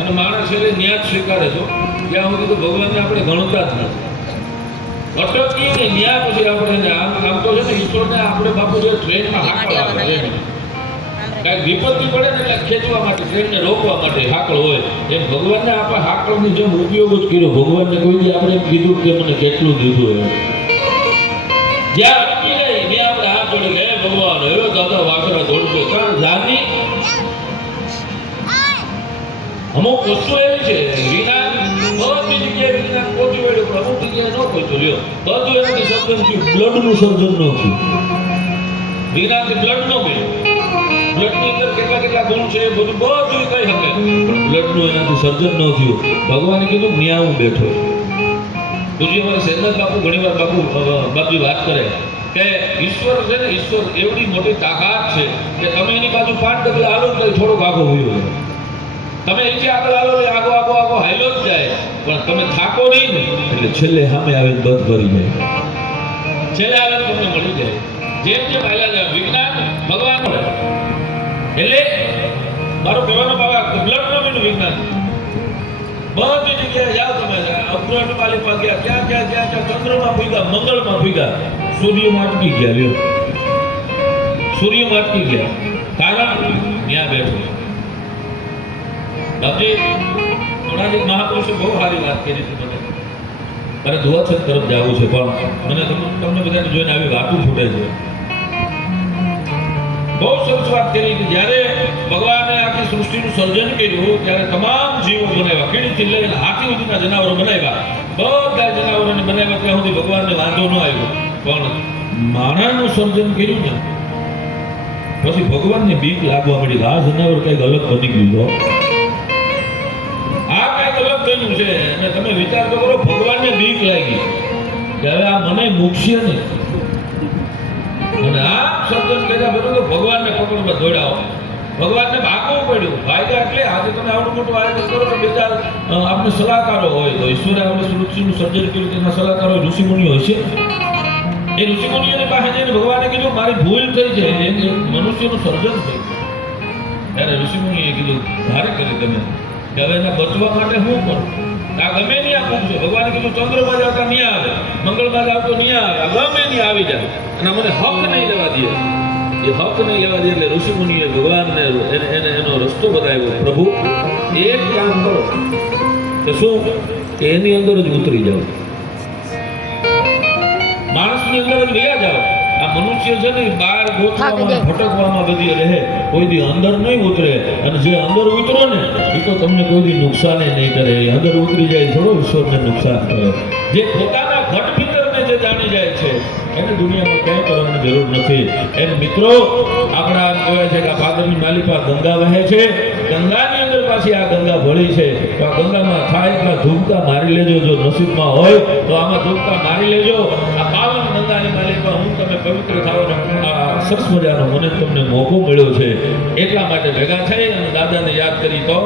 અને માણસ એટલે ન્યાજ સ્વીકારે છો ત્યાં સુધી તો ભગવાનને આપણે ગણતા જ નથી. અટકીએ ને ન્યા પછી આપણે આમ તો છે ને ઈશ્વરને આપણે બાપુ જે ટ્રેનમાં હાકલ આવે કાંઈક વિપત્તિ પડે ને એટલે ખેંચવા માટે ટ્રેનને રોકવા માટે હાકળ હોય એમ ભગવાનને આપણે હાકળની જેમ ઉપયોગ જ કર્યો. ભગવાનને કોઈ દી આપણે એમ કીધું કે મને કેટલું દીધું એમ જ્યાં અટકી જાય ત્યાં આપણે હાથ જોડી ગયા હે ભગવાન એવો દાદા વાકરા દોડતો કારણ જાની અમુક વસ્તુ એવી છે વિના બધી જગ્યાએ વિના પહોંચી વળ્યું પણ અમુક જગ્યાએ ન પહોંચ્યું લ્યો બધું એનાથી સર્જન થયું બ્લડનું સર્જન ન થયું વિનાથી બ્લડ ન મળ્યું. બ્લડની અંદર કેટલા કેટલા ગુણ છે એ બધું કહી શકે પણ બ્લડનું એનાથી સર્જન ન થયું. ભગવાને કીધું ન્યા હું બેઠો. પૂજ્ય અમારે સૈદનાથ બાપુ ઘણીવાર બાપજી વાત કરે કે ઈશ્વર છે ને ઈશ્વર એવડી મોટી તાકાત છે કે તમે એની બાજુ 5 ડગલા હાલો એટલે થોડોક આગો હોય તમે એથી આગળ હાલો આગો આગો આગો હાલ્યો જ જાય પણ તમે થાકો નહીં ને એટલે છેલ્લે સામે આવીને બધ ભરી જાય છેલ્લે આવે તમને મળી જાય જેમ જેમ હાલ્યા જાય વિજ્ઞાન ભગવાન એટલે મારો કહેવાનો બાબા બ્લડ નો બીજું વિજ્ઞાન બધી જગ્યાએ જાઓ તમે અબ્રાહમ માલિપા ગયા ક્યાં ક્યાં ક્યાં ક્યાં ચંદ્રમાં ભૂગ્યા મંગળમાં ભૂગ્યા સૂર્યમાં અટકી ગયા લ્યો સૂર્યમાં અટકી ગયા કારણ ત્યાં બેઠો. બાપજી થોડાક મહાપુરુષે બહુ સારી વાત કરી હતી મને મારે ધોવાછત તરફ જવું છે પણ મને તમને બધાને જોઈને આવી વાતું ફૂટે છે. બહુ સરસ વાત કરી કે જ્યારે ભગવાને આખી સૃષ્ટિનું સર્જન કર્યું ત્યારે તમામ જીવો બનાવ્યા કીડીથી લઈને હાથી સુધીના જનાવરો બનાવ્યા બધા જનાવરોને બનાવ્યા ત્યાં સુધી ભગવાનને વાંધો ન આવ્યો પણ માણસનું સર્જન કર્યું ને પછી ભગવાનને બીક લાગવા મળી આ જનાવર કંઈક અલગ બની ગયું આ કંઈક અલગ બન્યું છે અને તમે વિચાર તો કરો ભગવાનને બીક લાગી કે હવે આ મને મૂકશે ને અને આ સર્જન કર્યા બધું તો ભગવાનને પકડવા દોડાવો ભગવાનને ભાગવું પડ્યું ભાગ્યા એટલે આજે તમે આવડું મોટું આયોજન કરો તો બીજા આપણે સલાહકારો હોય તો ઈશ્વરે આપણે સૃષ્ટિનું સર્જન કર્યું તેના સલાહકારો ઋષિમુનિઓ હોય છે એ ઋષિમુનિઓની પાસે જઈને ભગવાને કીધું મારી ભૂલ થઈ છે મનુષ્યનું સર્જન થયું ત્યારે ઋષિમુનિએ કીધું ભારે કરી તમે કે હવે એને બચવા માટે શું કરું આ ગમે નહીં આ પૂછશે ભગવાને કીધું ચંદ્રમાં આવતા નહીં આવે મંગળમાં આવતો નહીં આવે ગમે નહીં આવી જાય અને મને હક નહીં લેવા દે એ હક નહીં લેવા દે એટલે ઋષિમુનિએ ભગવાનને એને એનો રસ્તો બતાવ્યો પ્રભુ એક કામ કરો કે શું કે એની અંદર જ ઉતરી જાઓ માણસની અંદર જ રહ્યા જાઓ આ મનુષ્ય છે ને બહાર ગોતવામાં ભટકવામાં બધી રહે કોઈ દી અંદર નહીં ઉતરે અને જે અંદર ઉતરો ને એ તો તમને કોઈ દી નુકસાન નહીં કરે અંદર ઉતરી જાય થોડો ઈશ્વરને નુકસાન કરે જે પોતાના ઘટ ભીતરને જે જાણી જાય છે એને દુનિયામાં ક્યાંય કરવાની જરૂર નથી. એમ મિત્રો આપણા કહેવાય છે કે આ પાદરની માલિપા ગંગા વહે છે ગંગાની અંદર પાછી આ ગંગા ભળી છે તો આ ગંગામાં થાય એટલા ધૂમકા મારી લેજો જો નસીબમાં હોય તો આમાં ધૂમકા મારી લેજો. આ પાવન ગંગાની માલિપા હું તમે પવિત્ર થવાનો આ સરસ મજાનો મને તમને મોકો મળ્યો છે એટલા માટે ભેગા થઈ અને દાદાને યાદ કરી તો